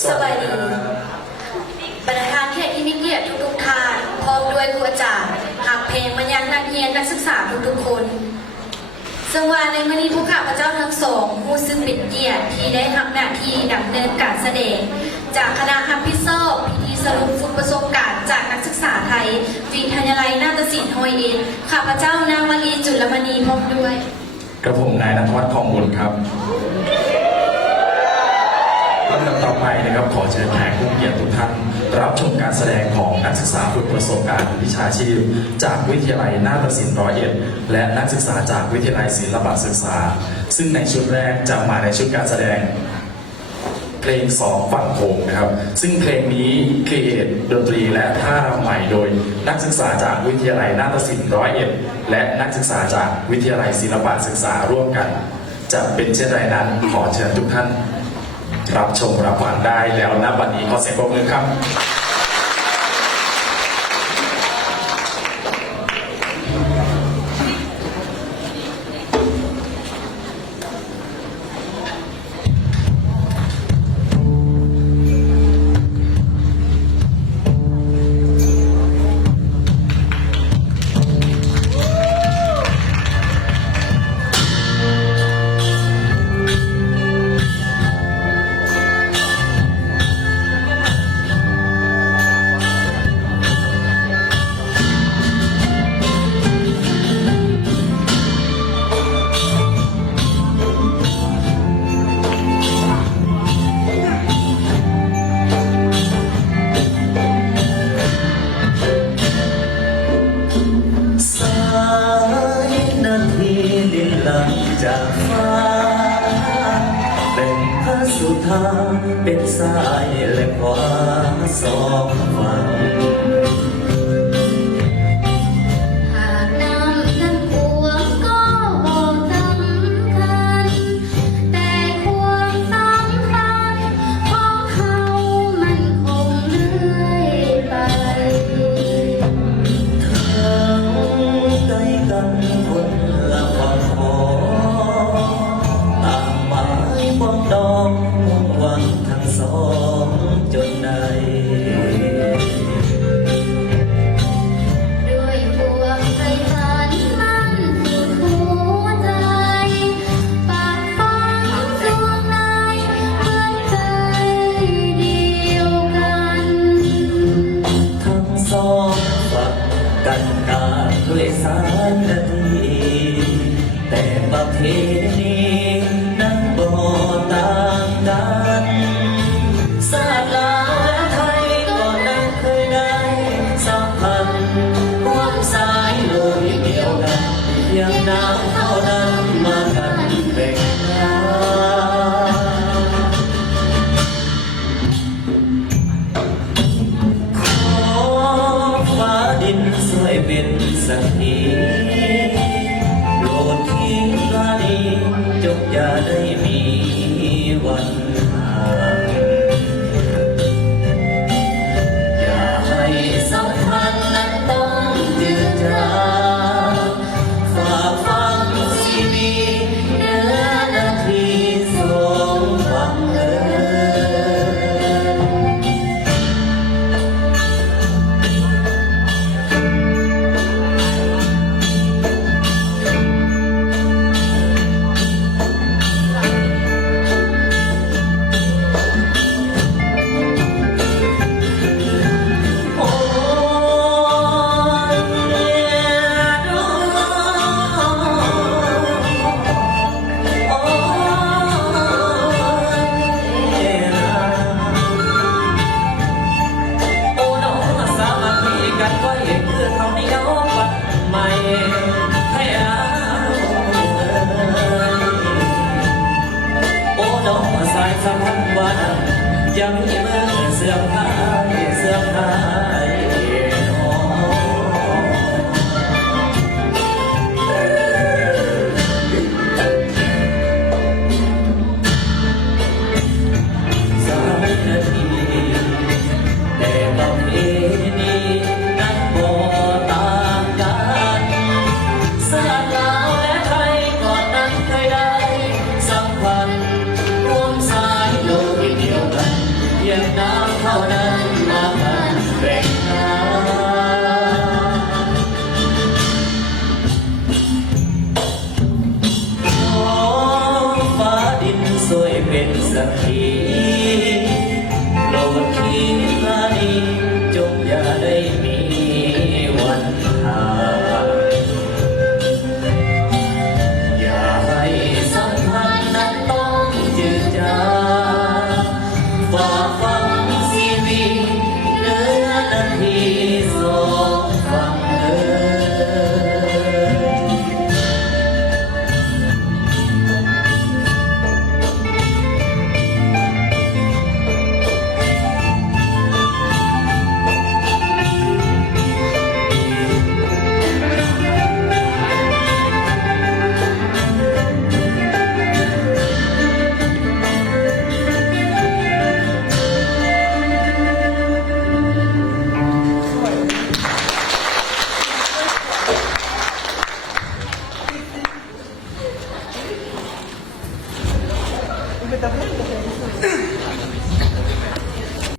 สวัสดีบรรดาแขกที่มีเกียรติทุกท่านพร้อมด้วยครูอาจารย์หักเพลงมายังนักเรียนนักศึกษาทุกคนซึ่งว่าในมื้อนี้ผู้ข้าพเจ้าทั้งสองผู้ซึ่งเป็นเกียรติที่ได้ทำหน้าที่ดำเนินการแสดงจากคณะฮับพิซซ่พิธีสรุปฝึกประสบการณ์จากนักศึกษาไทยวิทยาลัยนาฏศิลป์ฮอยเอ็นข้าพเจ้านางวลีจุลมณีพร้อมด้วยกระผมนายณัฐวัฒน์ทองบุญครับลำดับต่อไปนะครับขอเชิญแขกผู้มีเกียรติทุกท่านรับชมการแสดงของนักศึกษาฝึกประสบการณ์วิชาชีพจากวิทยาลัยนาฏศิลป์ร้อยเอ็ดและนักศึกษาจากวิทยาลัยศิลปศึกษาซึ่งในชุดแรกจะมาในชุดการแสดงเพลงสองฝั่งโขงนะครับซึ่งเพลงนี้ครีเอทดนตรีและท่ารำใหม่โดยนักศึกษาจากวิทยาลัยนาฏศิลป์ร้อยเอ็ดและนักศึกษาจากวิทยาลัยศิลปศึกษาร่วมกันจะเป็นเช่นไรนั้นขอเชิญทุกท่านรับชมรับฟังได้แล้วณบัดนี้ขอเสียงปรบมือครับจากฟ้าเป็นพระสุธาเป็นสายและขวาสองฝั่งหากน้ำนั้นกวงก็บอกสำคัญแต่ความสำคัญของเขามันคงเรื่อยไปทั้งใกล้กันคนละฝั่งดอกมุ่งหวังทั้งสองจนได้ด้วยพวงใจฝันมันสุดหัวใจปากฟังดวงในเหมือนใจเดียวกันทั้งสองฝักกันตาด้วยสายนาทีแต่ประเพณีนั้นบ่ต่างกันศาสตร์ลาวไทยก่อนนั้นเคยได้สัมพันธ์ร่วมสายโลหิตเดียวกันอย่างน้ำเท่านั้นมากันแบ่งทางขอฟ้าดินช่วยเป็นสักทีโปรดทิ้งลานีจงอย่าได้มีวันห่างอย่าให้สัมพันธ์นั้นต้องจืดจางฝากฟังชีวิตเนื้อนาทีสองฝั่งยังมีเมื่อเสื่อมหายเสื่อมหายสามนาทีแต่ประเพณีนั้นบ่ต่างกันศาสตร์ลาวและไทยก่อนนั้นเคยได้สัมพันธ์ร่วมสายโลหิตเดียวกัน าวนั้นมาพันแบ่งงานขอฟ้าดินสวยเป็นสักทีโปรดคิดลานีจงอย่าได้มีวันห่างอย่าให้สัมพันธ์นั้นต้องจืดจางฝ่าฟังชีวิตเนื้อนาทีสองฝั่งเอ่ย Kita